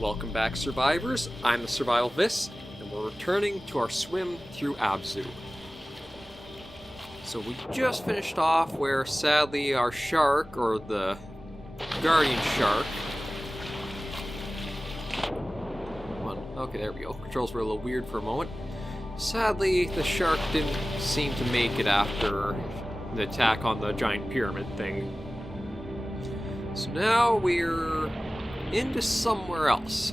Welcome back, survivors. I'm the SurvivalVis, and we're returning to our swim through ABZU. So we just finished off where, sadly, our shark, or the guardian shark... Okay, there we go. Controls were a little weird for a moment. Sadly, the shark didn't seem to make it after the attack on the giant pyramid thing. So now we're into somewhere else.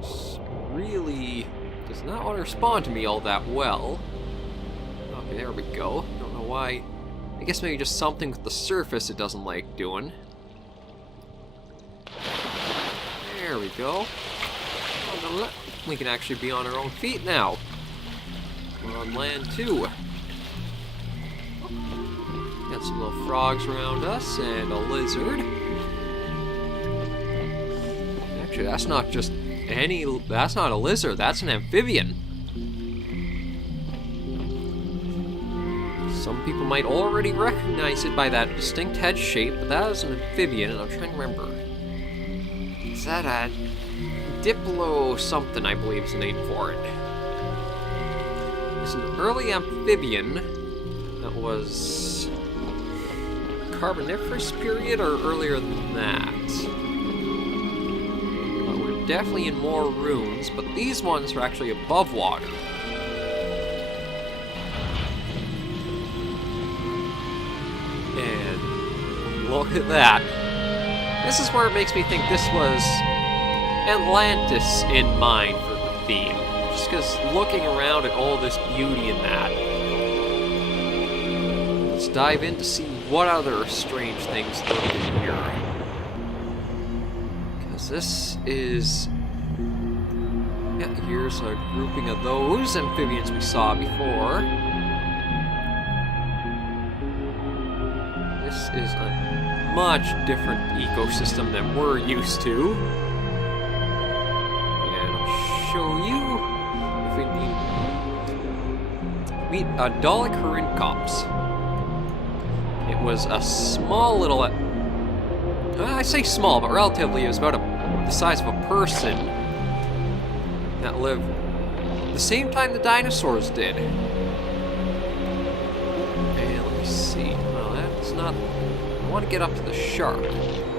This really does not want to respond to me all that well. Okay, there we go. Don't know why. I guess maybe just something with the surface it doesn't like doing. There we go. We can actually be on our own feet now. We're on land too. Got some little frogs around us and a lizard. Actually, that's not just that's not a lizard, that's an amphibian. Some people might already recognize it by that distinct head shape, but that is an amphibian, and I'm trying to remember. Is that a Diplo something, I believe is the name for it. It's an early amphibian that was Carboniferous period or earlier than that. We're definitely in more ruins, but these ones are actually above water. And look at that. This is where it makes me think this was Atlantis in mind for the theme. Just because looking around at all this beauty in that. Let's dive in to see what other strange things lurk in here. Because this is... yeah, here's a grouping of those amphibians we saw before. This is a much different ecosystem than we're used to. And I'll show you if we meet a Dolichoryncops. It was a small little... I say small, but relatively it was about the size of a person that lived the same time the dinosaurs did. And let me see. Well, that's not... I want to get up to the shark,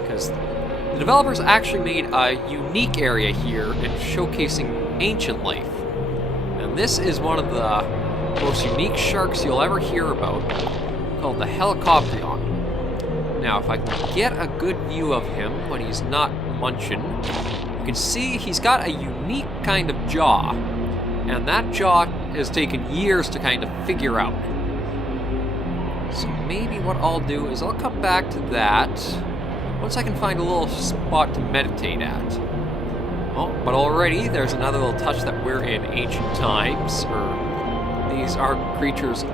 because the developers actually made a unique area here in showcasing ancient life. And this is one of the most unique sharks you'll ever hear about, called the Helicopterion. Now, if I can get a good view of him when he's not munching, you can see he's got a unique kind of jaw, and that jaw has taken years to kind of figure out. So maybe what I'll do is I'll come back to that once I can find a little spot to meditate at. Oh, but already there's another little touch that we're in ancient times, or these are creatures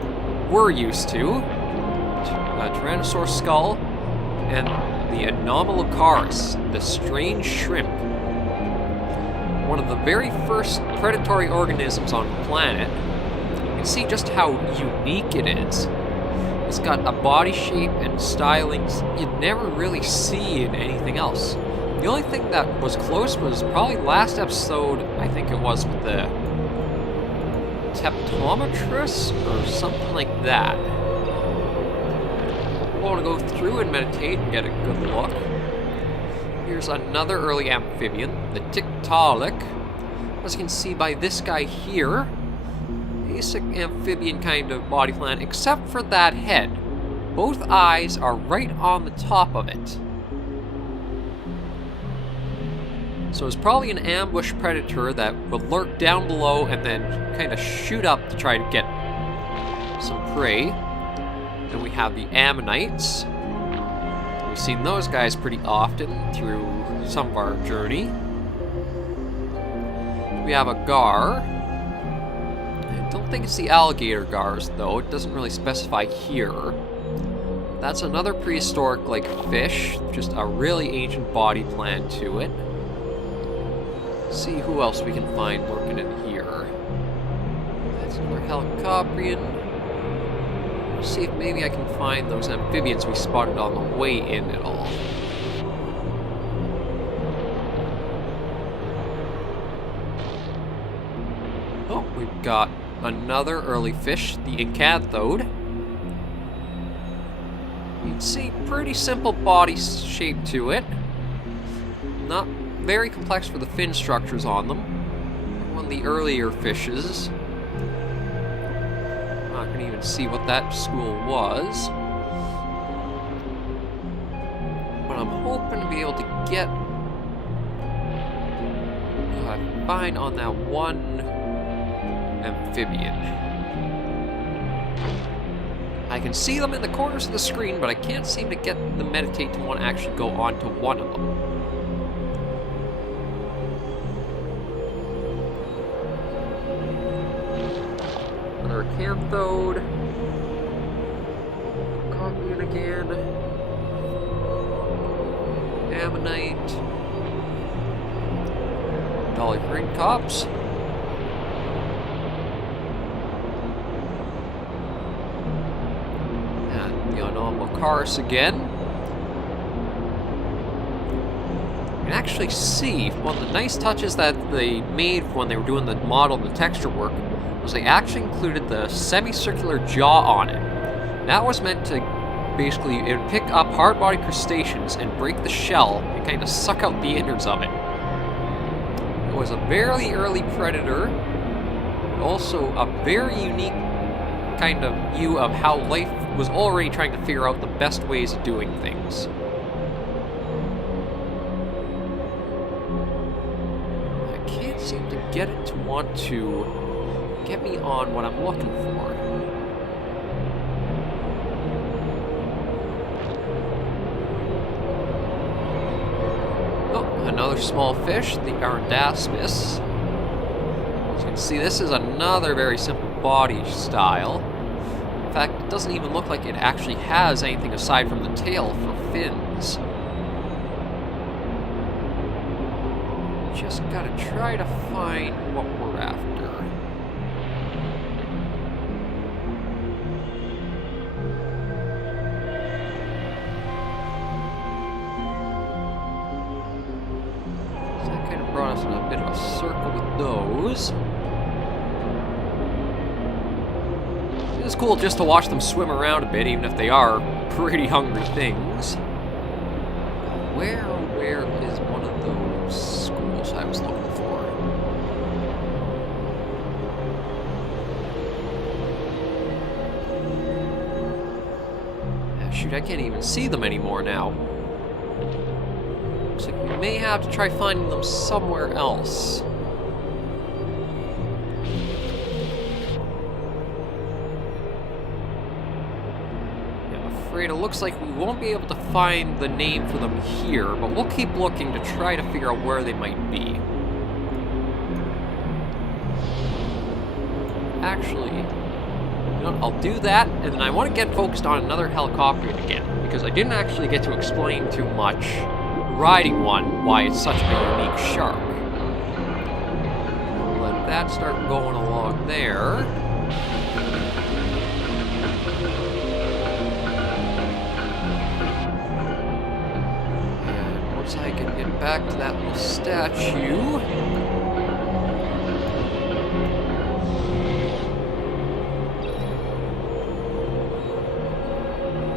we're used to. A Tyrannosaurus skull, and the Anomalocaris, the strange shrimp. One of the very first predatory organisms on the planet. You can see just how unique it is. It's got a body shape and stylings you'd never really see in anything else. The only thing that was close was probably last episode, I think it was with the Teptometrus, or something like that. I want to go through and meditate and get a good look. Here's another early amphibian, the Tiktaalik. As you can see by this guy here, basic amphibian kind of body plan, except for that head. Both eyes are right on the top of it. So it's probably an ambush predator that would lurk down below and then kind of shoot up to try to get some prey. Then we have the ammonites. We've seen those guys pretty often through some of our journey. We have a gar. I don't think it's the alligator gars, though. It doesn't really specify here. That's another prehistoric, like, fish. Just a really ancient body plan to it. Let's see who else we can find lurking in here. That's another Helicopterion. See if maybe I can find those amphibians we spotted on the way in at all. Oh, we've got another early fish, the Incanthode. You can see pretty simple body shape to it. Not very complex for the fin structures on them. One of the earlier fishes. Not going to even see what that school was. But I'm hoping to be able to get what I find on that one amphibian. I can see them in the corners of the screen, but I can't seem to get the meditate to want to actually go onto one of them. Another Canthode. Copy again. Ammonite. Dolly Green Cops. And the Anomalcaris again. You can actually see one of the nice touches that they made when they were doing the model and the texture work was they actually included the semicircular jaw on it. That was meant to basically, it would pick up hard-bodied crustaceans and break the shell and kind of suck out the innards of it. It was a very early predator, but also a very unique kind of view of how life was already trying to figure out the best ways of doing things. I can't seem to get it to want to get me on what I'm looking for. Oh, another small fish, the Arendasmus. As you can see, this is another very simple body style. In fact, it doesn't even look like it actually has anything aside from the tail for fins. Just gotta try to find what we're after. Brought us in a bit of a circle with those. It's cool just to watch them swim around a bit, even if they are pretty hungry things. Where is one of those schools I was looking for? Shoot, I can't even see them anymore now. Looks like we may have to try finding them somewhere else. Yeah, I'm afraid it looks like we won't be able to find the name for them here, but we'll keep looking to try to figure out where they might be. Actually, you know, I'll do that, and then I want to get focused on another helicopter again, because I didn't actually get to explain too much riding one, why it's such a unique shark. We'll let that start going along there. And once I can get back to that little statue...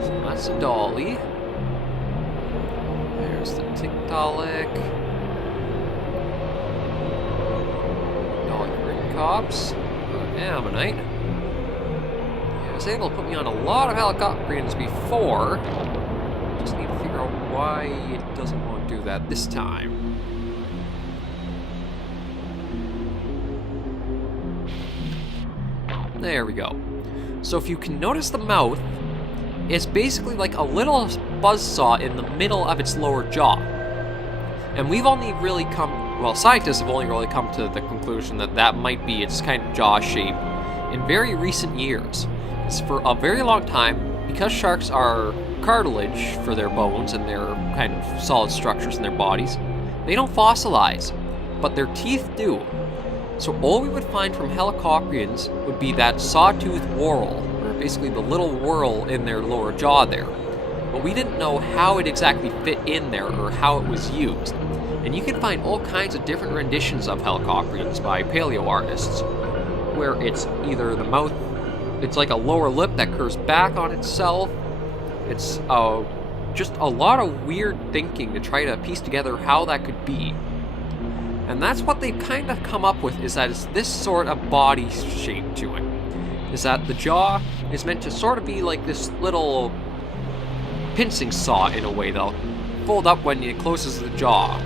So that's a dolly. There's the Tiktaalik. Dolly Green Cops. Ammonite. Yeah, I was able to put me on a lot of helicopterians before. Just need to figure out why it doesn't want to do that this time. There we go. So if you can notice the mouth, it's basically like a little buzzsaw in the middle of its lower jaw. And we've only really come, well, scientists have only really come to the conclusion that that might be its kind of jaw shape in very recent years. It's for a very long time, because sharks are cartilage for their bones and their kind of solid structures in their bodies, they don't fossilize, but their teeth do. So all we would find from helicopterians would be that sawtooth whorl, or basically the little whorl in their lower jaw there. But we didn't know how it exactly fit in there or how it was used. And you can find all kinds of different renditions of helicopterians by paleo artists, where it's either the mouth, it's like a lower lip that curves back on itself. It's just a lot of weird thinking to try to piece together how that could be. And that's what they've kind of come up with, is that it's this sort of body shape to it. Is that the jaw is meant to sort of be like this little pincing saw in a way that'll fold up when it closes the jaw.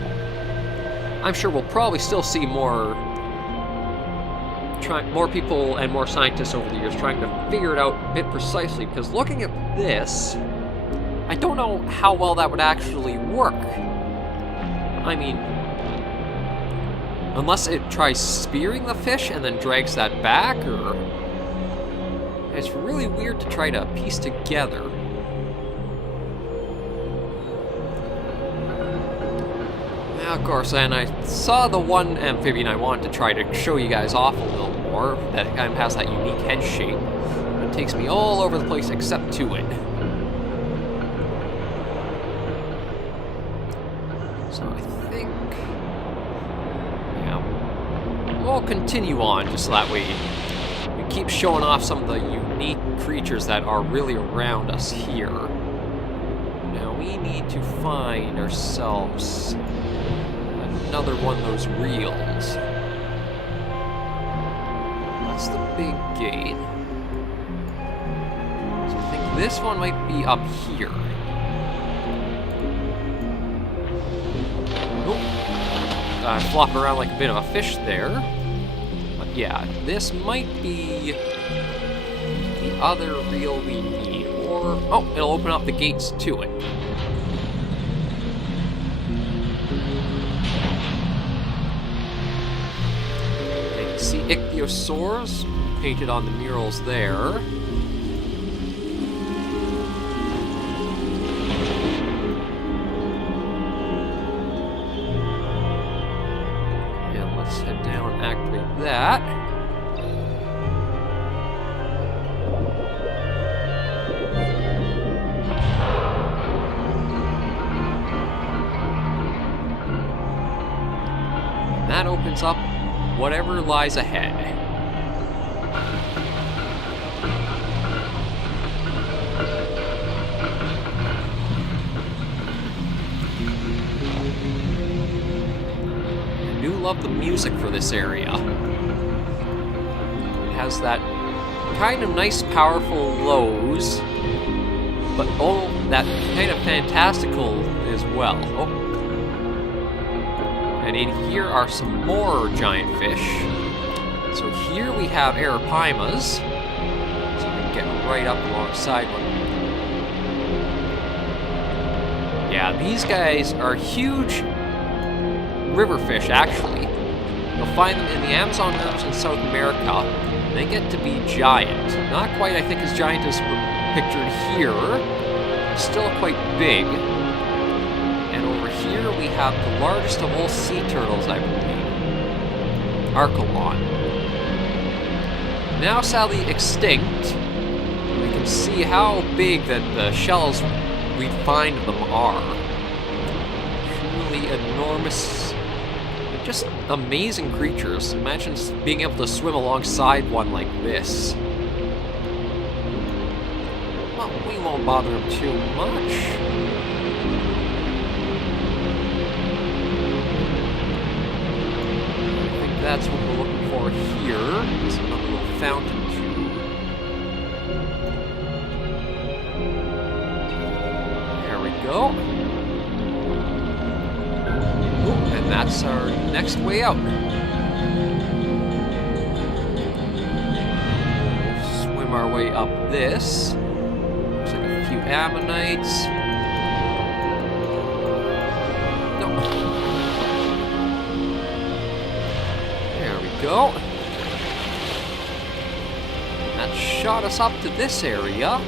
I'm sure we'll probably still see more people and more scientists over the years trying to figure it out a bit precisely, because looking at this, I don't know how well that would actually work. I mean, unless it tries spearing the fish and then drags that back, or... It's really weird to try to piece together. Now, of course, and I saw the one amphibian I wanted to try to show you guys off a little more, that kind of has that unique head shape. It takes me all over the place except to it. So I think... yeah. We'll continue on, just so that we keep showing off some of the unique creatures that are really around us here. Now we need to find ourselves another one of those reels. That's the big gate. So I think this one might be up here. Oh. Flop around like a bit of a fish there. But yeah, this might be the other reel we need. Or, oh, it'll open up the gates to it. You can see ichthyosaurs painted on the murals there. Let's head down and activate that. And that opens up whatever lies ahead. Love the music for this area. It has that kind of nice, powerful lows, but oh, that kind of fantastical as well. Oh. And in here are some more giant fish. So here we have arapimas. So we can get right up alongside one. Yeah, these guys are huge river fish, actually. You'll find them in the Amazon rivers in South America. They get to be giant. Not quite, I think, as giant as pictured here. Still quite big. And over here we have the largest of all sea turtles, I believe. Archelon. Now sadly extinct. We can see how big that the shells we find them are. Truly enormous, just amazing creatures. Imagine being able to swim alongside one like this. Well, we won't bother them too much. I think that's what we're looking for here. There's another little fountain tube. There we go. And that's our next way out. Swim our way up this. Looks like a few ammonites. No. There we go. And that shot us up to this area.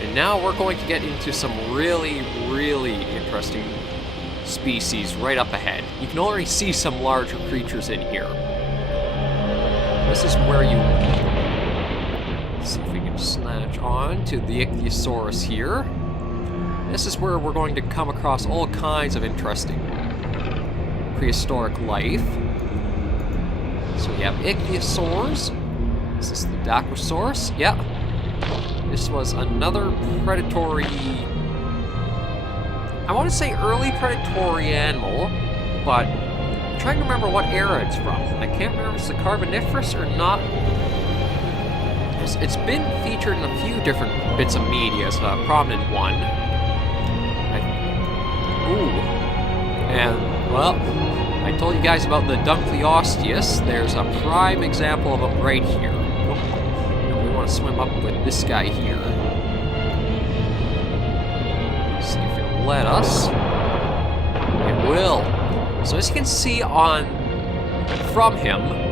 And now we're going to get into some really, really interesting species right up ahead. You can already see some larger creatures in here. This is where you Snatch on to the Ichthyosaurus here. This is where we're going to come across all kinds of interesting prehistoric life. So we have ichthyosaurs. This is the Dacosaurus. Yeah. This was another predatory... I want to say early predatory animal, but I'm trying to remember what era it's from. I can't remember if it's the Carboniferous or not. It's been featured in a few different bits of media as a prominent one. And, well, I told you guys about the Dunkleosteus. There's a prime example of them right here. We want to swim up with this guy here. See if it'll let us. It will. So as you can see from him,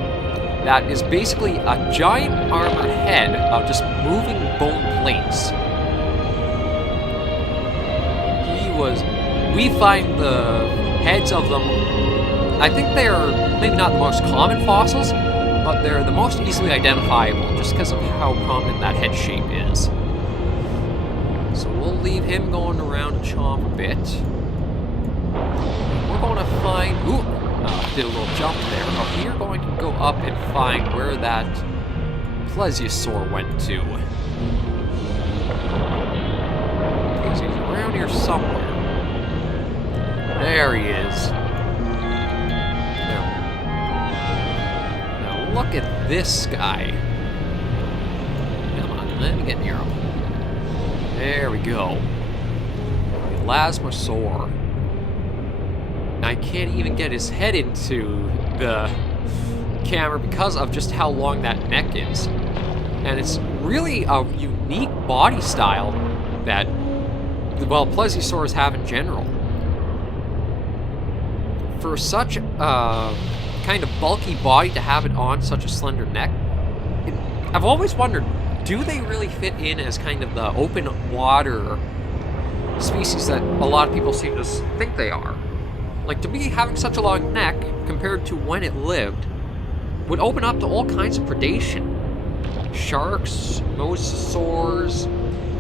that is basically a giant armored head of just moving bone plates. We find the heads of them, I think they are maybe not the most common fossils, but they're the most easily identifiable just because of how prominent that head shape is. So we'll leave him going around to chomp a bit. We're going to find... did a little jump there, but we are going to go up and find where that plesiosaur went to. He's around here somewhere. There he is. Now look at this guy. Come on, let me get near him. There we go. Elasmosaur. I can't even get his head into the camera because of just how long that neck is. And it's really a unique body style that, well, plesiosaurs have in general. For such a kind of bulky body to have it on such a slender neck, I've always wondered, do they really fit in as kind of the open water species that a lot of people seem to think they are? Like, to be having such a long neck, compared to when it lived, would open up to all kinds of predation. Sharks, mosasaurs,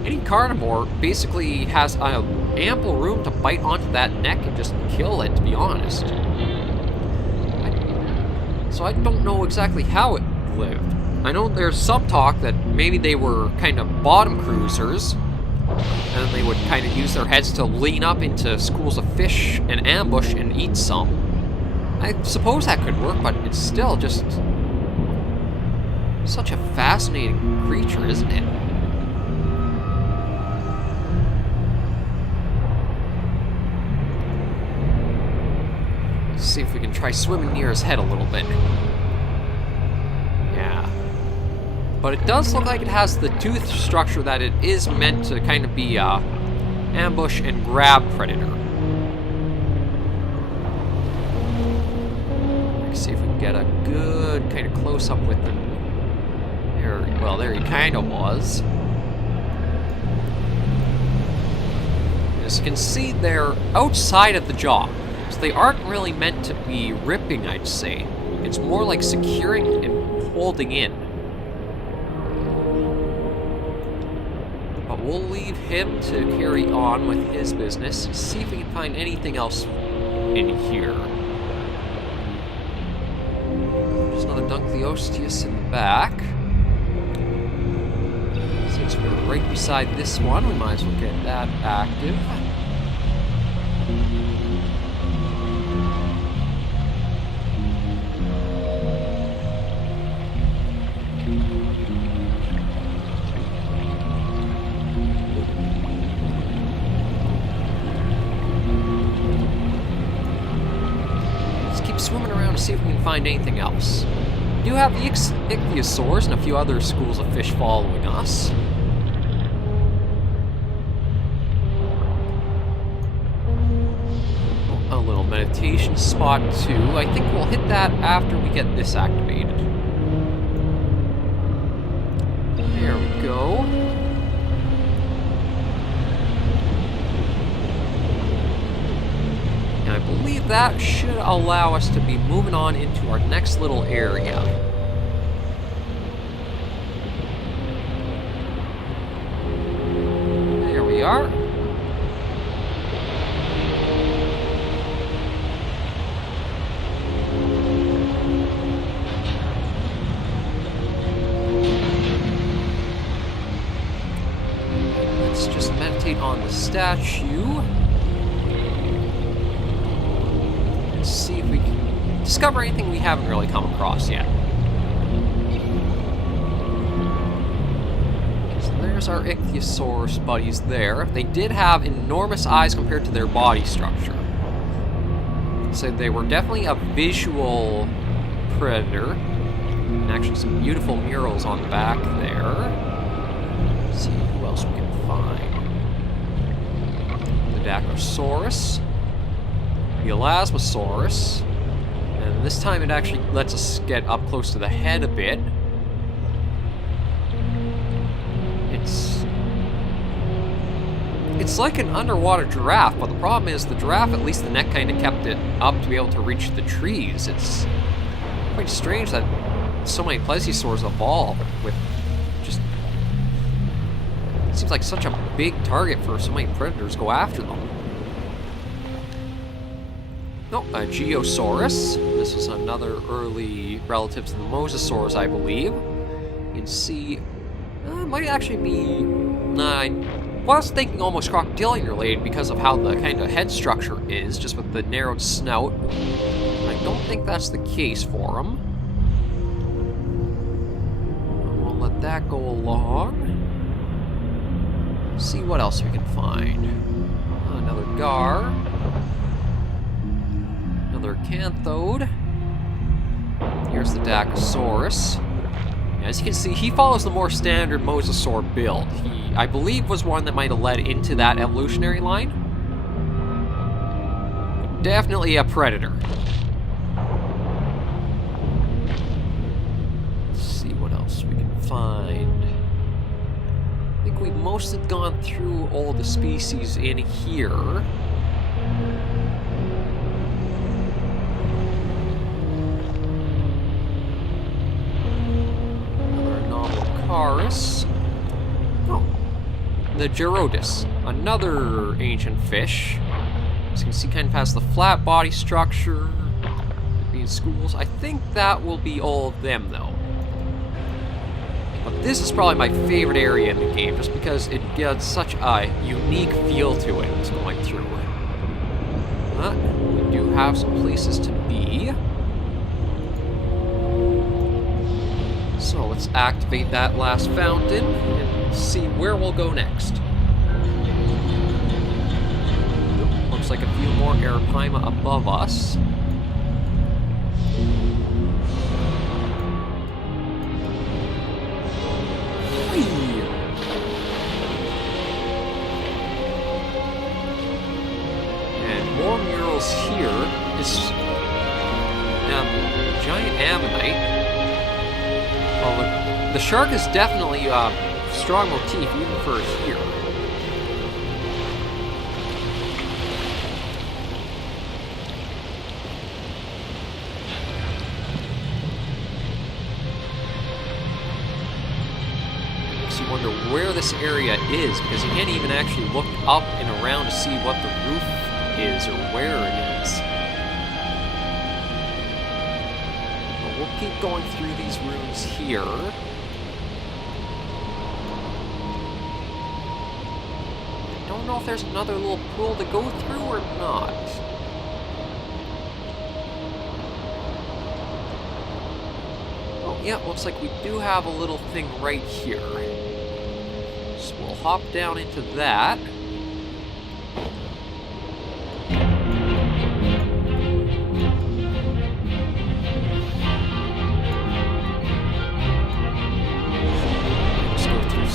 any carnivore basically has ample room to bite onto that neck and just kill it, to be honest. So I don't know exactly how it lived. I know there's some talk that maybe they were kind of bottom cruisers, and they would kind of use their heads to lean up into schools of fish and ambush and eat some. I suppose that could work, but it's still just such a fascinating creature, isn't it? Let's see if we can try swimming near his head a little bit. Yeah. But it does look like it has the tooth structure that it is meant to kind of be a ambush and grab predator. Let's see if we can get a good kind of close up with him. There he kind of was. As you can see, they're outside of the jaw, so they aren't really meant to be ripping, I'd say. It's more like securing and holding in. But we'll leave him to carry on with his business, see if we can find anything else in here. There's another Dunkleosteus in the back. Since we're right beside this one, we might as well get that active. Let's keep swimming around to see if we can find anything else. We do have the ichthyosaurs and a few other schools of fish following us. A little meditation spot too. I think we'll hit that after we get this activated. There we go. And I believe that should allow us to be moving on into our next little area. are. Let's just meditate on the statue. And see if we can discover anything we haven't really come across yet. There's our ichthyosaurus buddies there. They did have enormous eyes compared to their body structure. So they were definitely a visual predator. And actually some beautiful murals on the back there. Let's see who else we can find. The Dactylosaurus. The Elasmosaurus. And this time it actually lets us get up close to the head a bit. It's like an underwater giraffe, but the problem is the giraffe, at least the neck kind of kept it up to be able to reach the trees. It's quite strange that so many plesiosaurs evolved with just... It seems like such a big target for so many predators go after them. Oh, a Geosaurus. This was another early relative to the Mosasaurus, I believe. You can see... it might actually be... I was thinking almost crocodilian related because of how the kind of head structure is, just with the narrowed snout. I don't think that's the case for him. We'll let that go along. See what else we can find. Another Gar. Another Canthode. Here's the Dactylosaurus. As you can see, he follows the more standard mosasaur build. He, I believe, was one that might have led into that evolutionary line. Definitely a predator. Let's see what else we can find. I think we've mostly gone through all the species in here. Oh, the Gerodus, another ancient fish. As you can see, kind of has the flat body structure, being schools. I think that will be all of them, though. But this is probably my favorite area in the game, just because it gets such a unique feel to it as going through. But we do have some places to be. So let's activate that last fountain and see where we'll go next. Looks like a few more Arapaima above us. Whee! And more murals here. This giant ammonite. Well, the shark is definitely a strong motif, even for here. Makes you wonder where this area is, because you can't even actually look up and around to see what the roof is or where it is. We'll keep going through these rooms here. I don't know if there's another little pool to go through or not. Oh, yeah, looks like we do have a little thing right here. So we'll hop down into that.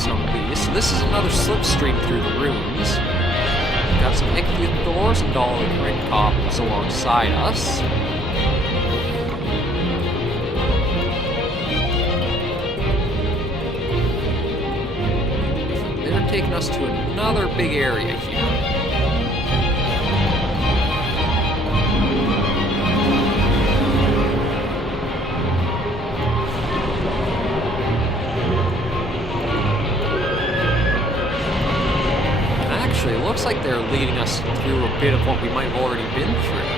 So this is another slipstream through the ruins. We've got some ichthyosaurs and Dollarictops alongside us. They're taking us to another big area here. actually, it looks like they're leading us through a bit of what we might have already been through.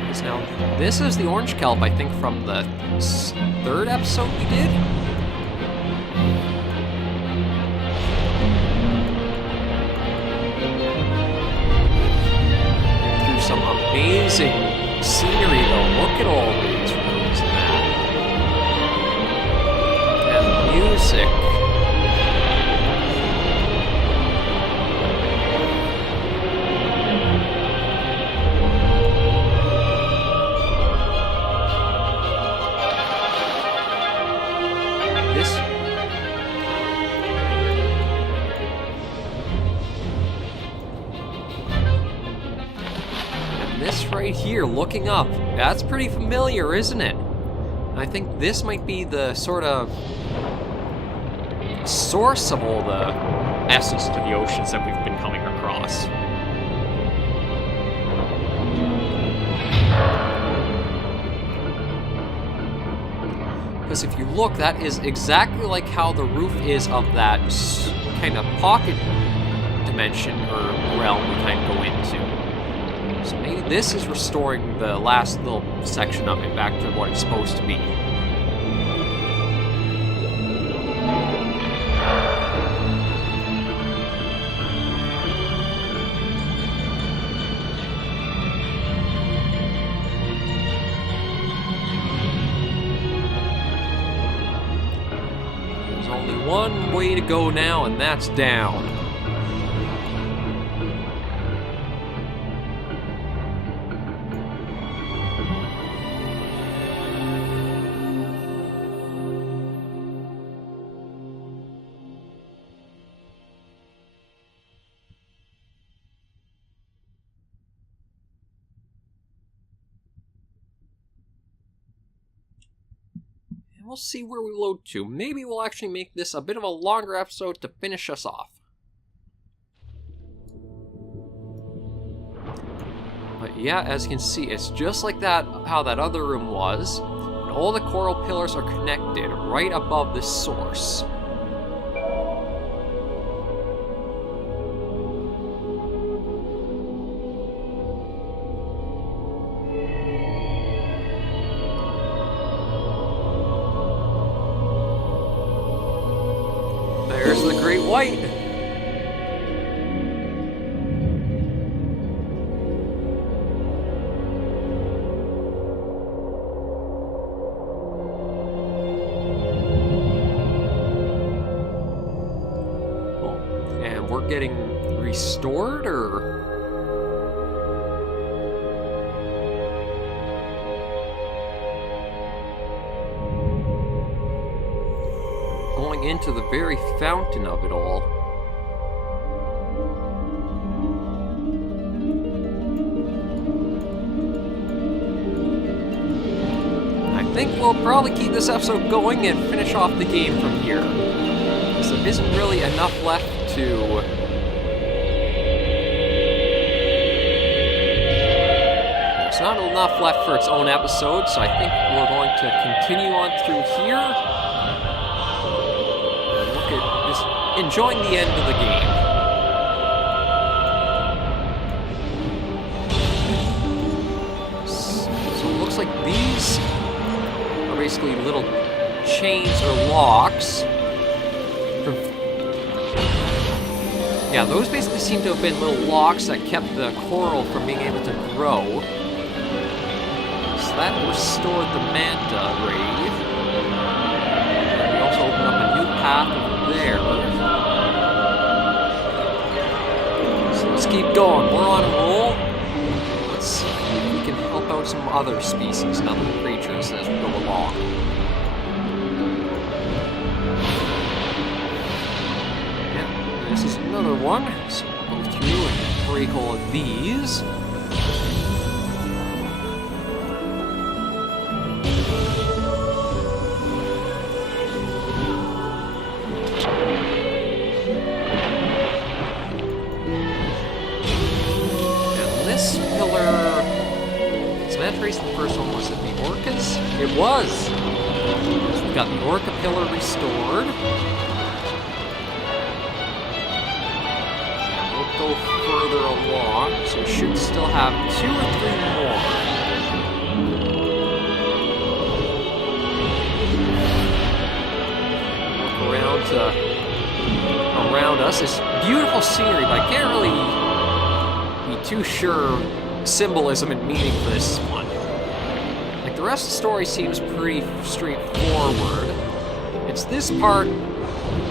Because now, this is the orange kelp, I think, from the third episode we did? Through some amazing scenery, though. Look at all these rooms and that. And the music. Right here, looking up. That's pretty familiar, isn't it? I think this might be the sort of source of all the essence to the oceans that we've been coming across. Because if you look, that is exactly like how the roof is of that kind of pocket dimension or realm we kind of go into. So maybe this is restoring the last little section of it back to what it's supposed to be. There's only one way to go now, and that's down. We'll see where we load to. Maybe we'll actually make this a bit of a longer episode to finish us off. But yeah, as you can see, it's just like that, how that other room was. And all the coral pillars are connected right above this source. The great white. Oh, and we're getting restored, or? Into the very fountain of it all. I think we'll probably keep this episode going and finish off the game from here. Because there isn't really enough left to... There's not enough left for its own episode, so I think we're going to continue on through here. Enjoying the end of the game. So it looks like these are basically little chains or locks. Yeah, those basically seem to have been little locks that kept the coral from being able to grow. So that restored the manta raid. And we also opened up a new path over there. Let's keep going. We're on a roll. Let's see if we can help out some other species and other creatures as we go along. And this is another one. So we'll go through and break all of these. The first one was it the orcas? It was! So we got the orca pillar restored. go further along, so we should still have 2 or 3 more. Look around us. This beautiful scenery, but I can't really be too sure symbolism and meaning for this one. Like, the rest of the story seems pretty straightforward. It's this part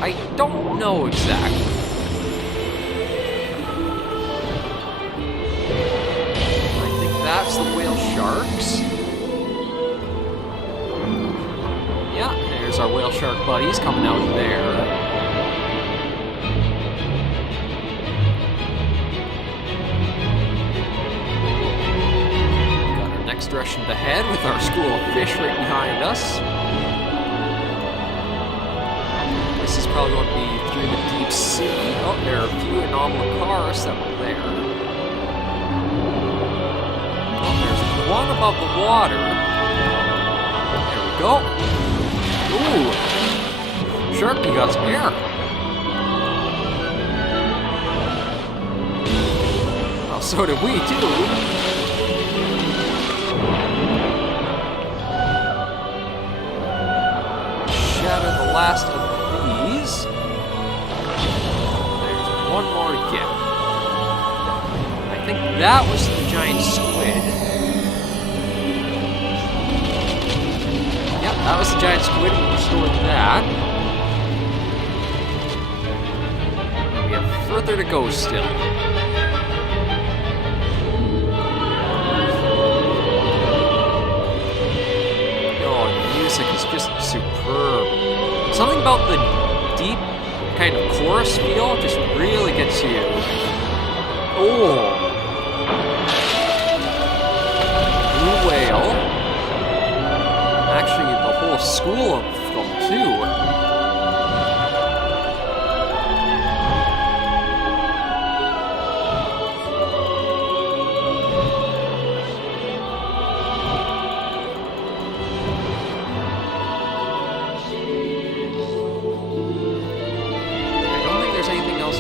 I don't know exactly. I think that's the whale sharks. Yeah, there's our whale shark buddies coming out there. Direction to head with our school of fish right behind us. This is probably going to be through the deep sea. Oh, there are a few anomalous cars that were there. Oh, there's one above the water. There we go. Ooh. Shark, you got some air. Well, so did we, too. The last of these. There's one more to get. I think that was the giant squid. Yep, that was the giant squid. We restored that. And we have further to go still. Oh, the music is just superb. Something about the deep kind of chorus feel just really gets you. Oh. Blue whale. Actually, the whole school of them, too.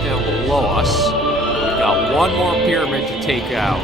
Below us. We've got one more pyramid to take out.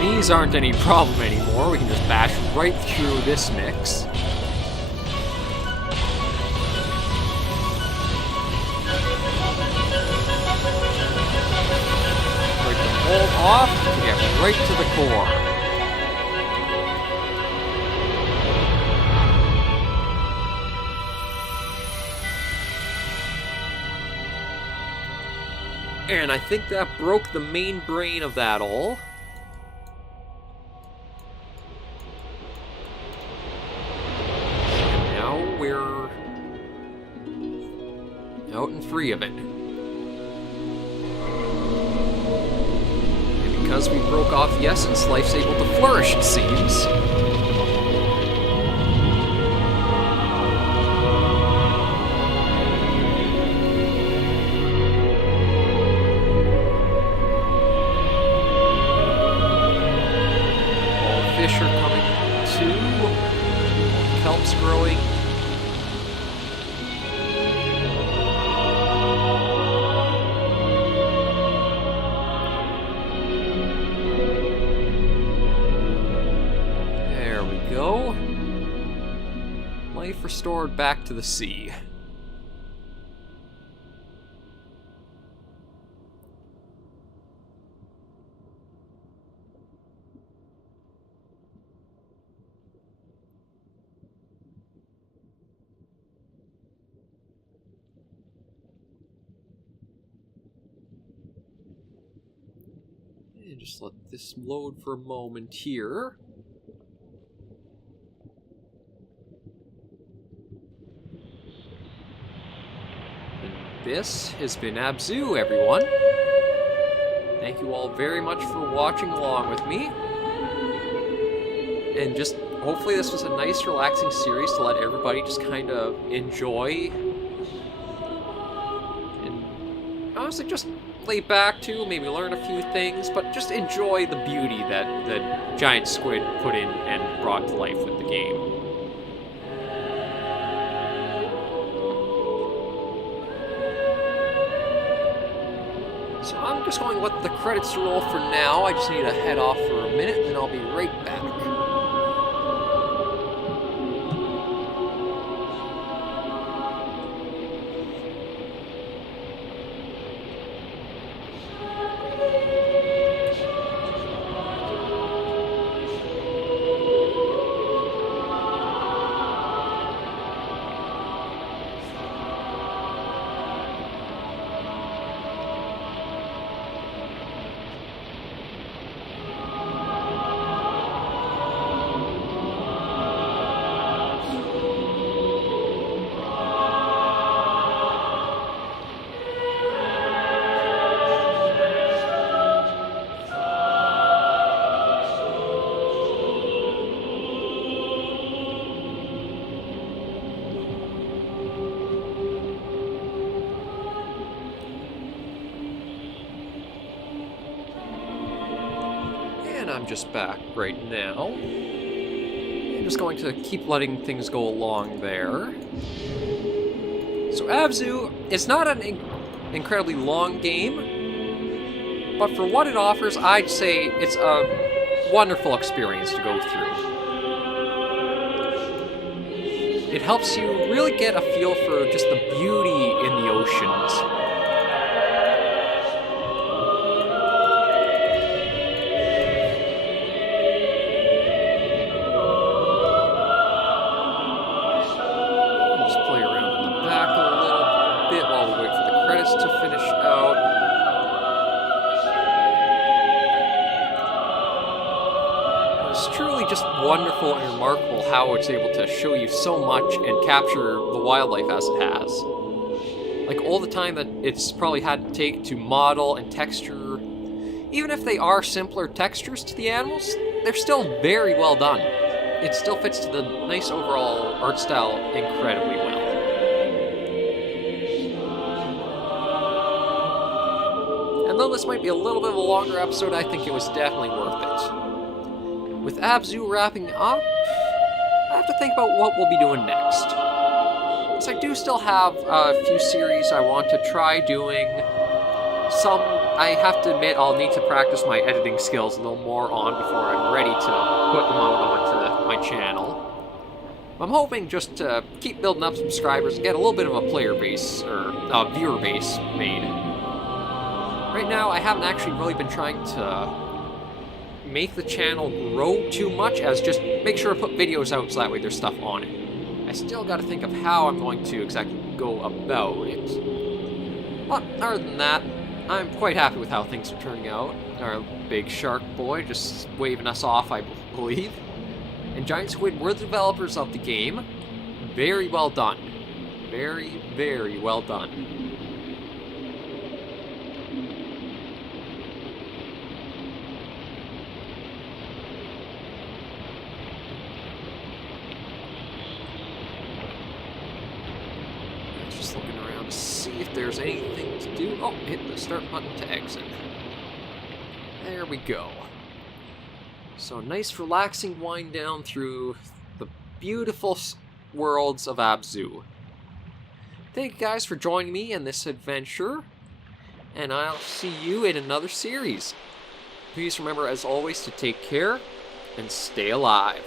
These aren't any problem anymore. We can just bash right through this mix. Break the hold off and get right to the core. And I think that broke the main brain of that all. Out and free of it. And because we broke off the essence, life's able to flourish, it seems. All fish are coming too. All kelp's growing. Life restored back to the sea. And just let this load for a moment here. This has been ABZU, everyone. Thank you all very much for watching along with me. And just hopefully this was a nice, relaxing series to let everybody just kind of enjoy. And honestly, just lay back to, maybe learn a few things, but just enjoy the beauty that the Giant Squid put in and brought to life with the game. So I'm just going to let the credits roll for now. I just need to head off for a minute, and I'll be right back. I'm just back right now. I'm just going to keep letting things go along there. So ABZU, it's not an incredibly long game, but for what it offers, I'd say it's a wonderful experience to go through. It helps you really get a feel for just the beauty in the oceans. To finish out. It's truly just wonderful and remarkable how it's able to show you so much and capture the wildlife as it has. Like all the time that it's probably had to take to model and texture, even if they are simpler textures to the animals, they're still very well done. It still fits to the nice overall art style incredibly well. And though this might be a little bit of a longer episode, I think it was definitely worth it. With ABZU wrapping up, I have to think about what we'll be doing next. Because I do still have a few series I want to try doing. Some, I have to admit, I'll need to practice my editing skills a little more on before I'm ready to put them out onto my channel. I'm hoping just to keep building up subscribers and get a little bit of a player base, or viewer base made. Right now, I haven't actually really been trying to make the channel grow too much, as just make sure to put videos out so that way there's stuff on it. I still got to think of how I'm going to exactly go about it. But other than that, I'm quite happy with how things are turning out. Our big shark boy just waving us off, I believe. And Giant Squid were the developers of the game. Very well done. Very, very well done. Just looking around to see if there's anything to do. Oh, hit the start button to exit. There we go. So, nice relaxing wind down through the beautiful worlds of ABZU. Thank you guys for joining me in this adventure, and I'll see you in another series. Please remember, as always, to take care and stay alive.